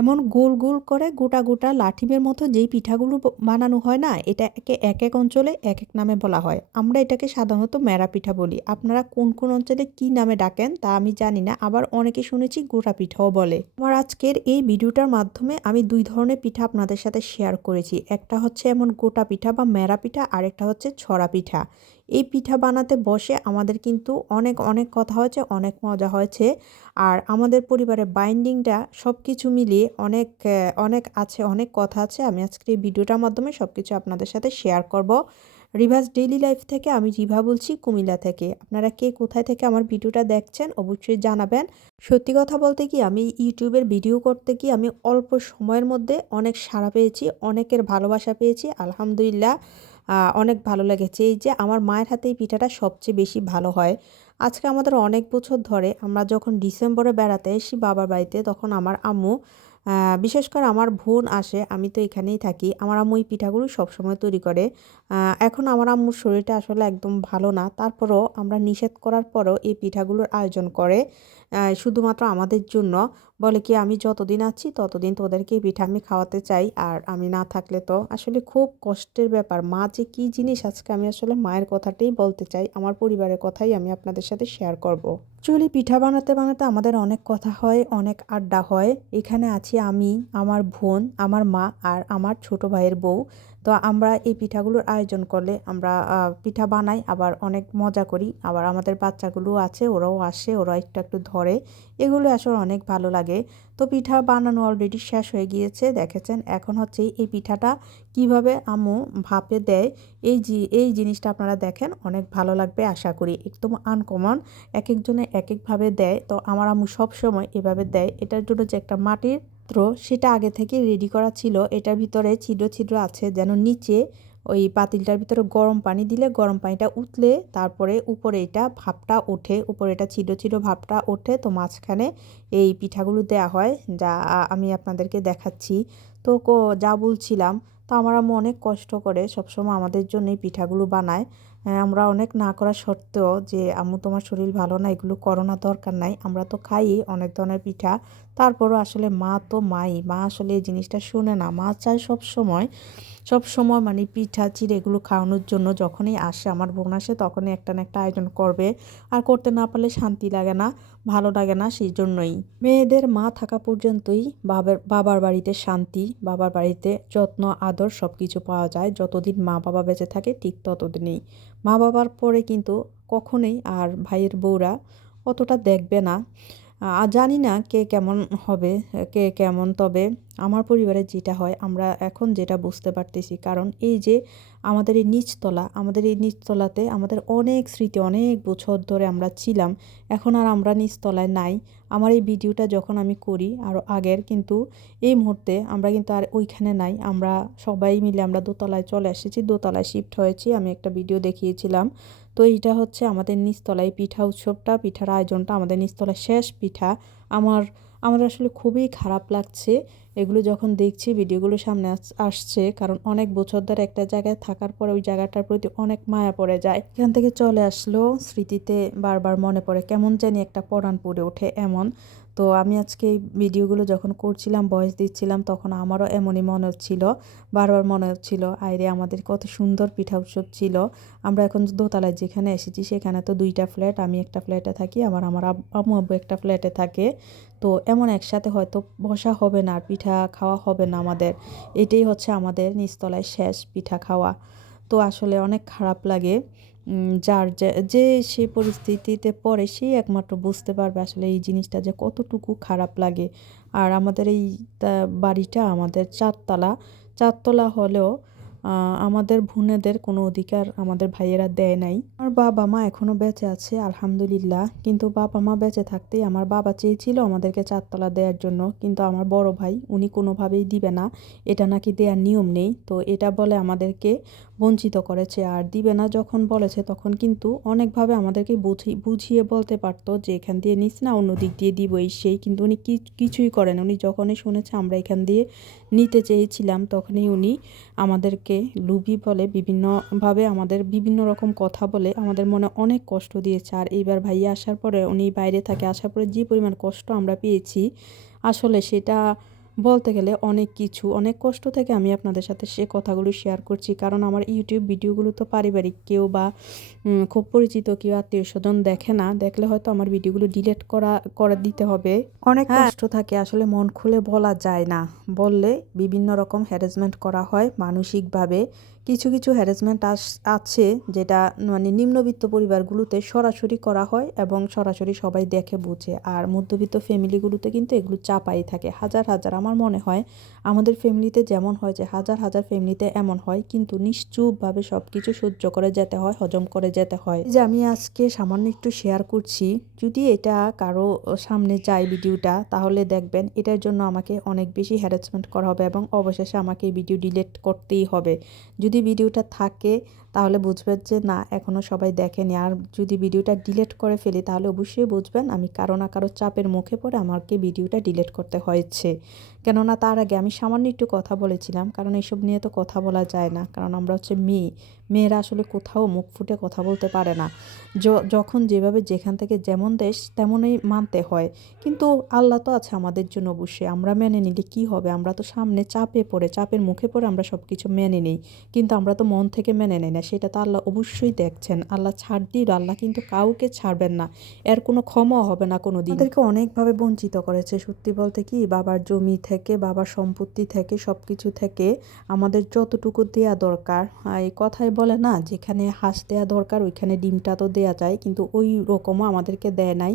এমন গোল গোল করে গোটা গোটা লাঠিমের মতো যেই পিঠাগুলো বানানো হয় না, এটাকে এক এক অঞ্চলে এক এক নামে বলা হয়। আমরা এটাকে সাধারণত মেরা পিঠা বলি। আপনারা কোন কোন অঞ্চলে কি নামে ডাকেন তা আমি জানি না, আবার অনেকে শুনেছি গোটা পিঠাও বলে। আমার আজকের এই ভিডিওটার মাধ্যমে আমি দুই ধরনের পিঠা আপনাদের সাথে শেয়ার করেছি। একটা হচ্ছে এমন গোটা পিঠা বা মেরা পিঠা, আরেকটা হচ্ছে ছড়া পিঠা। এই পিঠা বানাতে বসে আমাদের কিন্তু অনেক অনেক কথা হয়েছে, অনেক মজা হয়েছে। আর আমাদের পরিবারের বাইন্ডিংটা সব কিছু মিলিয়ে অনেক আছে, অনেক কথা আছে। আমি আজকে এই ভিডিওটার মাধ্যমে সব কিছু আপনাদের সাথে শেয়ার করব। রিভাস ডেইলি লাইফ থেকে আমি রিভা বলছি, কুমিল্লা থেকে। আপনারা কে কোথায় থেকে আমার ভিডিওটা দেখছেন অবশ্যই জানাবেন। সত্যি কথা বলতে কি, আমি ইউটিউবের ভিডিও করতে গিয়ে আমি অল্প সময়ের মধ্যে অনেক সাড়া পেয়েছি, অনেকের ভালোবাসা পেয়েছি। আলহামদুলিল্লাহ, অনেক ভালো লেগেছে। এই যে আমার মায়ের হাতে এই পিঠাটা সবচেয়ে বেশি ভালো হয়। আজকে আমাদের অনেক বছর ধরে আমরা যখন ডিসেম্বরে বেড়াতে আসি বাবার বাড়িতে, তখন আমার আম্মু, বিশেষ করে আমার বোন আসে, আমি তো এখানেই থাকি, আমার আম্মু এই পিঠাগুলো সবসময় তৈরি করে। এখন আমার আম্মুর শরীরটা আসলে একদম ভালো না, তারপরও আমরা নিষেধ করার পরও এই পিঠাগুলোর আয়োজন করে শুধুমাত্র আমাদের জন্য। বলে কি, আমি যতদিন আছি ততদিন তোদেরকে এই পিঠা আমি খাওয়াতে চাই, আর আমি না থাকলে তো আসলে খুব কষ্টের ব্যাপার। মা যে কী জিনিস, আজকে আমি আসলে মায়ের কথাটাই বলতে চাই, আমার পরিবারের কথাই আমি আপনাদের সাথে শেয়ার করব। অ্যাকচুয়ালি পিঠা বানাতে বানাতে আমাদের অনেক কথা হয়, অনেক আড্ডা হয়। এখানে আছি আমি, আমার বোন, আমার মা আর আমার ছোট ভাইয়ের বউ। তো আমরা এই পিঠাগুলোর আয়োজন করলে আমরা পিঠা বানাই, আবার অনেক মজা করি। আবার আমাদের বাচ্চাগুলো আছে, ওরাও আসে, ওরা একটু একটু ধরে। এগুলো আসলে অনেক ভালো লাগে। তো পিঠা বানানো অলরেডি শেষ হয়ে গিয়েছে, দেখেছেন। এখন হচ্ছে এই পিঠাটা কিভাবে আম্মু ভাপে দেয়, এই জিনিসটা আপনারা দেখেন, অনেক ভালো লাগবে আশা করি। একদম আনকমন, এক একজনে এক একভাবে দেয়। তো আমার আম্মু সব সময় এভাবে দেয়। এটার জন্য যে একটা মাটির পাত্র, সেটা আগে থেকে রেডি করা ছিল। এটার ভিতরে ছিদ্র ছিদ্র আছে, যেন নিচে ওই পাতিলটার ভিতরে গরম পানি দিলে গরম পানিটা উতলে তারপরে উপরে এটা ভাপটা ওঠে, উপরে এটা ছিদ্র ছিদ্র ভাপটা ওঠে। তো মাঝখানে এই পিঠাগুলো দেয়া হয়, যা আমি আপনাদেরকে দেখাচ্ছি। তো যা বলছিলাম, তো আমার আম্মু অনেক কষ্ট করে সবসময় আমাদের জন্য এই পিঠাগুলো বানায়। আমরা অনেক না করা সত্ত্বেও, যে আম্মু তোমার শরীর ভালো না, এগুলো করো না, দরকার নাই, আমরা তো খাই অনেক ধরনের পিঠা। তারপরও আসলে মা তো মাই, মা আসলে এই জিনিসটা শুনে না। মা চায় সব সময় মানে পিঠা চিড়ে এগুলো খাওয়ানোর জন্য। যখনই আসে, আমার বোন আসে, তখনই একটা না একটা আয়োজন করবে। আর করতে না পারলে শান্তি লাগে না, ভালো লাগে না। সেই জন্যই মেয়েদের মা থাকা পর্যন্তই বাবার বাড়িতে শান্তি, বাবার বাড়িতে যত্ন আদর সব কিছু পাওয়া যায়। যতদিন মা বাবা বেঁচে থাকে ঠিক ততদিনই। মা বাবার পরে কিন্তু কখনোই আর ভাইয়ের বউরা অতটা দেখবে না। জানি না কে কেমন হবে, কে কেমন, তবে আমার পরিবারে যেটা হয়, আমরা এখন যেটা বুঝতে পারতেছি, কারণ এই যে আমাদের এই নিচতলাতে আমাদের অনেক স্মৃতি, অনেক বছর ধরে আমরা ছিলাম। এখন আর আমরা নিচতলায় নাই। আমার এই ভিডিওটা যখন আমি করি আরও আগের, কিন্তু এই মুহূর্তে আমরা কিন্তু আর ওইখানে নাই। আমরা সবাই মিলে আমরা দোতলায় চলে এসেছি, দোতলায় শিফট হয়েছি। আমি একটা ভিডিও দেখিয়েছিলাম। তো এইটা হচ্ছে আমাদের নিচতলায় পিঠা উৎসবটা, পিঠার আয়োজনটা আমাদের নিচতলায় শেষ পিঠা। আমার আমার আসলে খুবই খারাপ লাগছে এগুলো যখন দেখছি, ভিডিওগুলো সামনে আসছে, কারণ অনেক বছর ধরে একটা জায়গায় থাকার পরে ওই জায়গাটার প্রতি অনেক মায়া পড়ে যায়। এখান থেকে চলে আসলো স্মৃতিতে বারবার মনে পড়ে, কেমন জানি একটা পরাণ পড়ে ওঠে এমন। তো আমি আজকে এই ভিডিওগুলো যখন করছিলাম, ভয়েস দিচ্ছিলাম, তখন আমারও এমনই মনে হচ্ছিল, বারবার মনে হচ্ছিল, আইরে আমাদের কত সুন্দর পিঠা উৎসব ছিল। আমরা এখন দোতলায় যেখানে এসেছি সেখানে তো দুইটা ফ্ল্যাট, আমি একটা ফ্ল্যাটে থাকি, আমার আম্মু আব্বু একটা ফ্ল্যাটে থাকে। তো এমন একসাথে হয়তো বসা হবে না, আর পিঠা খাওয়া হবে না আমাদের। এটাই হচ্ছে আমাদের নিচতলায় শেষ পিঠা খাওয়া। তো আসলে অনেক খারাপ লাগে। যার যে সে পরিস্থিতিতে পড়ে সেই একমাত্র বুঝতে পারবে আসলে এই জিনিসটা যে কতটুকু খারাপ লাগে। আর আমাদের এই বাড়িটা আমাদের চারতলা, চারতলা হলেও আমাদের বোনেদের কোনো অধিকার আমাদের ভাইয়েরা দেয় নাই। আমার বাবা মা এখনও বেঁচে আছে আলহামদুলিল্লাহ, কিন্তু বাবা মা বেঁচে থাকতেই আমার বাবা চেয়েছিল আমাদেরকে চারতলা দেওয়ার জন্য, কিন্তু আমার বড় ভাই উনি কোনোভাবেই দিবে না, এটা নাকি দেওয়ার নিয়ম নেই। তো এটা বলে আমাদেরকে বঞ্চিত করেছে। আর দিবে না যখন বলেছে, তখন কিন্তু অনেকভাবে আমাদেরকে বুঝিয়ে বলতে পারতো যে এখান দিয়ে নিস না, অন্য দিক দিয়ে দিব, এই সেই, কিন্তু উনি কিছুই করেন। উনি যখনই শুনেছে আমরা এখান দিয়ে নিতে চেয়েছিলাম, তখনই উনি আমাদেরকে লুবি বলে, বিভিন্নভাবে আমাদের বিভিন্ন রকম কথা বলে আমাদের মনে অনেক কষ্ট দিয়েছে। আর এইবার ভাইয়া আসার পরে, উনি বাইরে থাকে, আসার পরে যে পরিমাণ কষ্ট আমরা পেয়েছি, আসলে সেটা বলতে গেলে অনেক কিছু, অনেক কষ্ট থেকে আমি আপনাদের সাথে সে কথাগুলো শেয়ার করছি। কারণ আমার ইউটিউব ভিডিওগুলো তো পারিবারিক কেউ বা খুব পরিচিত কেউ আত্মীয়স্বজন দেখে না। দেখলে হয়তো আমার ভিডিওগুলো ডিলিট করে দিতে হবে। অনেক কষ্ট থাকে, আসলে মন খুলে বলা যায় না। বললে বিভিন্ন রকম হ্যারাসমেন্ট করা হয় মানসিকভাবে। কিছু কিছু হ্যারাসমেন্ট আছে যেটা মানে নিম্নবিত্ত পরিবারগুলোতে সরাসরি করা হয় এবং সরাসরি সবাই দেখে বুঝে। আর মধ্যবিত্ত ফ্যামিলিগুলোতে কিন্তু এগুলো চাপাই থাকে হাজার হাজার। আমার মনে হয় আমাদের ফ্যামিলিতে যেমন হয় যে হাজার হাজার ফ্যামিলিতে এমন হয়, কিন্তু নিশ্চুপভাবে সব কিছু সহ্য করে যেতে হয়, হজম করে যেতে হয়। যে আমি আজকে সামান্য একটু শেয়ার করছি, যদি এটা কারো সামনে যায় ভিডিওটা, তাহলে দেখবেন এটার জন্য আমাকে অনেক বেশি হ্যারাসমেন্ট করা হবে এবং অবশেষে আমাকে এই ভিডিও ডিলিট করতেই হবে। যদি ভিডিওটা থাকে তাহলে বুঝবেন যে না, এখনও সবাই দেখেনি। আর যদি ভিডিওটা ডিলিট করে ফেলি তাহলে অবশ্যই বুঝবেন আমি কারো না কারো চাপের মুখে পড়ে আমাকে ভিডিওটা ডিলিট করতে হয়েছে। কেননা তার আগে আমি সামান্য একটু কথা বলেছিলাম, কারণ এইসব নিয়ে তো কথা বলা যায় না, কারণ আমরা হচ্ছে মেয়েরা আসলে কোথাও মুখ ফুটে কথা বলতে পারে না। যখন যেভাবে যেখান থেকে যেমন দেশ তেমনই মানতে হয়। কিন্তু আল্লাহ তো আছে আমাদের জন্য, অবশ্যই আমরা মেনে নিলে কি হবে? আমরা তো সামনে চাপের মুখে পড়ে আমরা সব কিছু মেনে নিই, কিন্তু আমরা তো মন থেকে মেনে নেই না। সেটা তো আল্লাহ অবশ্যই দেখছেন। আল্লাহ ছাড় দিল, আল্লাহ কিন্তু কাউকে ছাড়বেন না, এর কোনো ক্ষমা হবে না কোনো দিন। আমাদেরকে অনেকভাবে বঞ্চিত করেছে। সত্যি বলতে কি, বাবার জমি থেকে, বাবার সম্পত্তি থেকে, সব কিছু থেকে আমাদের যতটুকু দেয়া দরকার, এই কথায় বলে না, যেখানে হাঁস দেয়া দরকার ওইখানে ডিমটা তো দেয়া যায়, কিন্তু ওই রকমও আমাদেরকে দেয় নাই।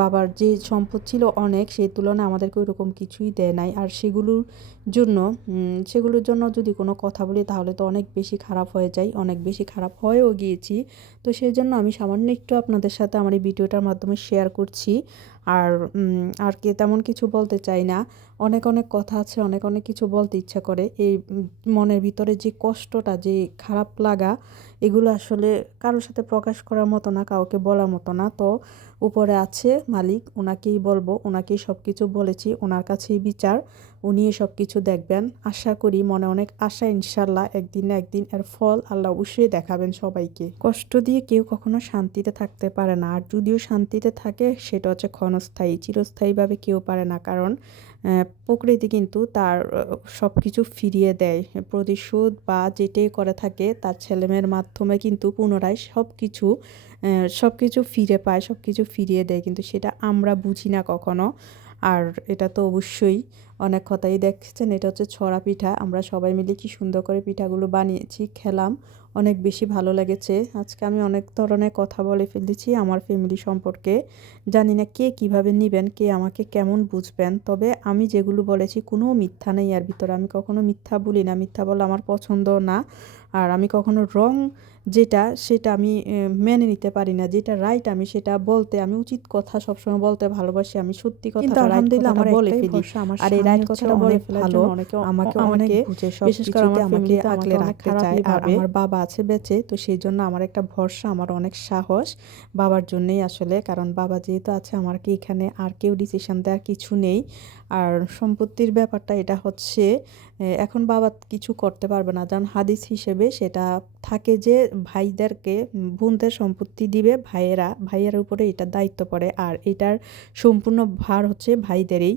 বাবার যে সম্পদ ছিল অনেক, সেই তুলনায় আমাদেরকে ওই রকম কিছুই দেয় নাই। আর সেগুলোর জন্য যদি কোনো কথা বলি তাহলে তো অনেক বেশি খারাপ হয়ে যায়, অনেক বেশি খারাপ হয়েও গিয়েছি। তো সেই জন্য আমি সামান্য একটু আপনাদের সাথে আমার এই ভিডিওটার মাধ্যমে শেয়ার করছি। আর আর কি তেমন কিছু বলতে চাই না। অনেক অনেক কথা আছে, অনেক অনেক কিছু বলতে ইচ্ছা করে। এই মনের ভিতরে যে কষ্টটা, যে খারাপ লাগা, এগুলো আসলে কারোর সাথে প্রকাশ করার মতো না, কাউকে বলার মতো না। তো উপরে আছে মালিক, ওনাকেই বলবো, ওনাকেই সব কিছু বলেছি, ওনার কাছেই বিচার, উনি সব কিছু দেখবেন। আশা করি, মনে অনেক আশা, ইনশাল্লাহ একদিন না একদিন এর ফল আল্লাহ অবশ্যই দেখাবেন সবাইকে। কষ্ট দিয়ে কেউ কখনো শান্তিতে থাকতে পারে না, আর যদিও শান্তিতে থাকে সেটা হচ্ছে ক্ষণস্থায়ী, চিরস্থায়ীভাবে কেউ পারে না। কারণ প্রকৃতি কিন্তু তার সব কিছু ফিরিয়ে দেয়। প্রতিশোধ বা যেটাই করে থাকে তার ছেলেমেয়ের মাধ্যমে কিন্তু পুনরায় সব কিছু ফিরে পায়, সব কিছু ফিরিয়ে দেয়, কিন্তু সেটা আমরা বুঝি না কখনো। আর এটা তো অবশ্যই অনেক কথাই দেখছেন, এটা হচ্ছে ছড়া পিঠা। আমরা সবাই মিলে কি সুন্দর করে পিঠাগুলো বানিয়েছি, খেলাম, অনেক বেশি ভালো লেগেছে। আজকে আমি অনেক ধরনের কথা বলে ফেলেছি আমার ফ্যামিলি সম্পর্কে। জানি না কে কিভাবে নেবেন, কে আমাকে কেমন বুঝবেন। তবে আমি যেগুলো বলেছি কোনো মিথ্যা নেই এর ভিতরে, আমি কখনো মিথ্যা বলি না, মিথ্যা বলা আমার পছন্দ না। আর আমি কখনো রং সেটা আমি মেনে নিতে পারি না। যেটা রাইট আমি সেটা বলতে, আমি উচিত কথা সবসময় বলতে ভালোবাসি। আমি সত্যি কথাটা, রাইট কথাটা বলে ফেলি। আর এই রাইট কথাটা বলে ফেলার জন্য আমাকে অনেকে বুঝে, বিশেষ করে আমার আমাকে আগলে রাখতে চায়। আর আমার বাবা আছে বেঁচে, তো সেই জন্য আমার একটা ভরসা, আমার অনেক সাহস বাবার জন্যই আসলে। কারণ বাবা যেহেতু আছে, আমার কি এখানে আর কেউ ডিসিশন দেওয়ার কিছু নেই। আর সম্পত্তির ব্যাপারটা এটা হচ্ছে, এখন বাবা কিছু করতে পারবে না। যেমন হাদিস হিসেবে সেটা থাকে যে ভাইদেরকে, বোনদের সম্পত্তি দিবে ভাইয়ের উপরে এটার দায়িত্ব পড়ে, আর এটার সম্পূর্ণ ভার হচ্ছে ভাইদেরই।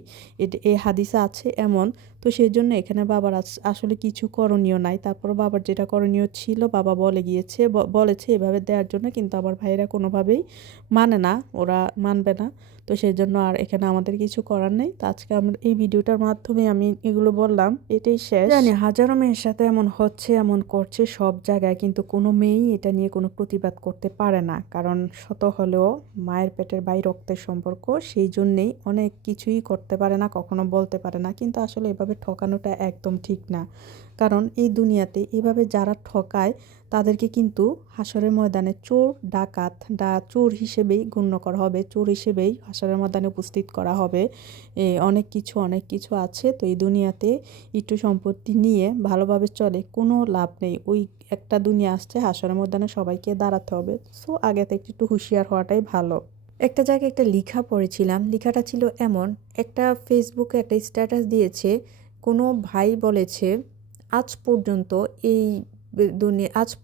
এই হাদিসে আছে এমন। তো সেই জন্য এখানে বাবার আসলে কিছু করণীয় নাই। তারপর বাবার যেটা করণীয় ছিল বাবা বলেছে এভাবে দেওয়ার জন্য, কিন্তু আমার ভাইয়েরা কোনোভাবেই মানে না, ওরা মানবে না। তো সেই জন্য আর এখানে আমাদের কিছু করার নেই। তো আজকে আমার এই ভিডিওটার মাধ্যমে আমি এগুলো বললাম, এটাই শেষ। জানি হাজারো মেয়ের সাথে এমন হচ্ছে, এমন করছে সব জায়গায়, কিন্তু কোনো মেয়েই এটা নিয়ে কোনো প্রতিবাদ করতে পারে না। কারণ শত হলেও মায়ের পেটের ভাই রক্তের সম্পর্ক, সেই জন্যেই অনেক কিছুই করতে পারে না, কখনো বলতে পারে না। কিন্তু আসলে এভাবে ঠকানোটা একদম ঠিক না। কারণ এই দুনিয়াতে এভাবে যারা ঠকায় তাদেরকে কিন্তু হাসরের ময়দানে চোর হিসেবেই গণ্য করা হবে, চোর হিসেবেই হাসরের ময়দানে উপস্থিত করা হবে। অনেক কিছু আছে। তো এই দুনিয়াতে একটু সম্পত্তি নিয়ে ভালোভাবে চলে কোনো লাভ নেই। ওই একটা দুনিয়া আসছে, হাসরের ময়দানে সবাইকে দাঁড়াতে হবে। সো আগে থেকে একটু হুঁশিয়ার হওয়াটাই ভালো। একটা জায়গায় একটা লেখা পড়েছিলাম, লেখাটা ছিল এমন, একটা ফেসবুকে একটা স্ট্যাটাস দিয়েছে, কোনো ভাই বলেছে আজ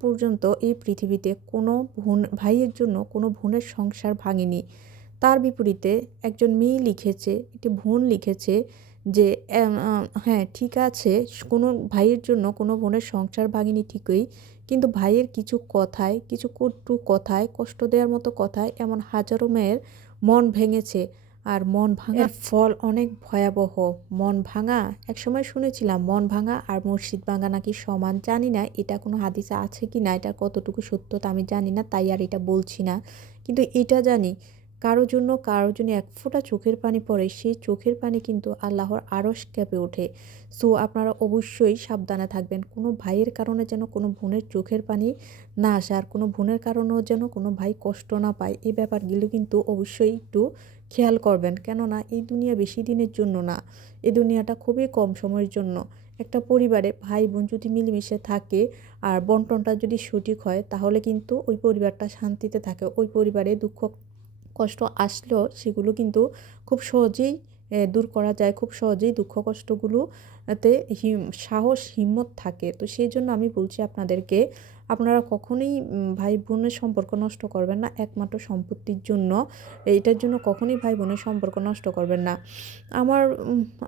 পর্যন্ত এই পৃথিবীতে কোনো ভাইয়ের জন্য কোনো বোনের সংসার ভাঙেনি। তার বিপরীতে একজন মেয়ে লিখেছে, একটি বোন লিখেছে যে হ্যাঁ ঠিক আছে, কোনো ভাইয়ের জন্য কোনো বোনের সংসার ভাঙেনি ঠিকই, কিন্তু ভাইয়ের কিছু কথায়, কিছু কটু কথায়, কষ্ট দেওয়ার মতো কথায় এমন হাজারো মেয়ের মন ভেঙেছে। আর মন ভাঙার ফল অনেক ভয়াবহ। মন ভাঙা, একসময় শুনেছিলাম মন ভাঙা আর মসজিদ ভাঙা নাকি সমান। জানি না এটা কোনো হাদিসে আছে কি না, এটা কতটুকু সত্যতা আমি জানি না, তাই আর এটা বলছি না। কিন্তু এটা জানি, কারোর জন্য এক ফোঁটা চোখের পানি পড়ে, সেই চোখের পানি কিন্তু আল্লাহর আরশ কেঁপে ওঠে। সো আপনারা অবশ্যই সাবধানে থাকবেন। কোনো ভাইয়ের কারণে যেন কোনো বোনের চোখের পানি না আসে, আর কোনো বোনের কারণেও যেন কোনো ভাই কষ্ট না পায়। এই ব্যাপারগুলো কিন্তু অবশ্যই একটু খেয়াল করবেন। কেননা এই দুনিয়া বেশি দিনের জন্য না, এই দুনিয়াটা খুবই কম সময়ের জন্য। একটা পরিবারে ভাই বোন যদি মিলেমিশে থাকে আর বন্টনটা যদি সঠিক হয়, তাহলে কিন্তু ওই পরিবারটা শান্তিতে থাকে। ওই পরিবারে দুঃখ কষ্ট আসলেও সেগুলো কিন্তু খুব সহজেই দূর করা যায়, খুব সহজেই দুঃখ কষ্টগুলোতে সাহস হিম্মত থাকে। তো সেই জন্য আমি বলছি আপনাদেরকে, আপনারা কখনোই ভাই বোনের সম্পর্ক নষ্ট করবেন না একমাত্র সম্পত্তির জন্য। এইটার জন্য কখনোই ভাই বোনের সম্পর্ক নষ্ট করবেন না। আমার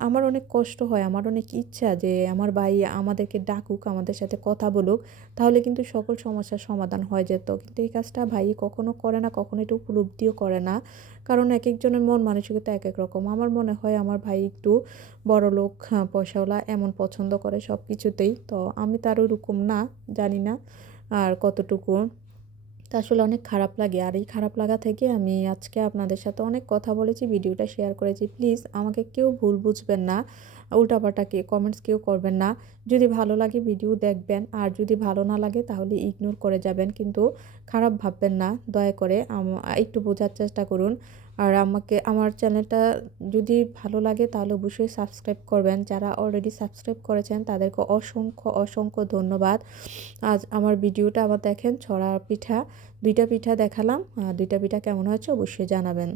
আমার অনেক কষ্ট হয়, আমার অনেক ইচ্ছা যে আমার ভাই আমাদেরকে ডাকুক, আমাদের সাথে কথা বলুক, তাহলে কিন্তু সকল সমস্যার সমাধান হয়ে যেত। কিন্তু এই কাজটা ভাই কখনো করে না, কখনো এটা উপলব্ধিও করে না। কারণ এক একজনের মন মানসিকতা এক এক রকম। আমার মনে হয় আমার ভাই একটু বড়লোক, পয়সাওয়ালা এমন পছন্দ করে সব কিছুতেই। তো আমি তার ওরকম না, জানি না আর কতটুকু। তো আসলে অনেক খারাপ লাগে। আর এই খারাপ লাগা থেকে আমি আজকে আপনাদের সাথে অনেক কথা বলেছি, ভিডিওটা শেয়ার করেছি। প্লিজ আমাকে কেউ ভুল বুঝবেন না, উল্টাপাল্টা কমেন্টস কেউ করবেন না। যদি ভালো লাগে ভিডিও দেখবেন, আর যদি ভালো না লাগে তাহলে ইগনোর করে যাবেন, কিন্তু খারাপ ভাববেন না দয়া করে। একটু বোঝার চেষ্টা করুন। আর আমার চ্যানেলটা যদি ভালো লাগে তাহলে অবশ্যই সাবস্ক্রাইব করবেন। যারা অলরেডি সাবস্ক্রাইব করেছেন তাদেরকে অসংখ্য অসংখ্য ধন্যবাদ। আজ আমার ভিডিওটা আবার দেখেন, ছড়া পিঠা, 2টা পিঠা দেখালাম। 2টা পিঠা কেমন হয়েছে অবশ্যই জানাবেন।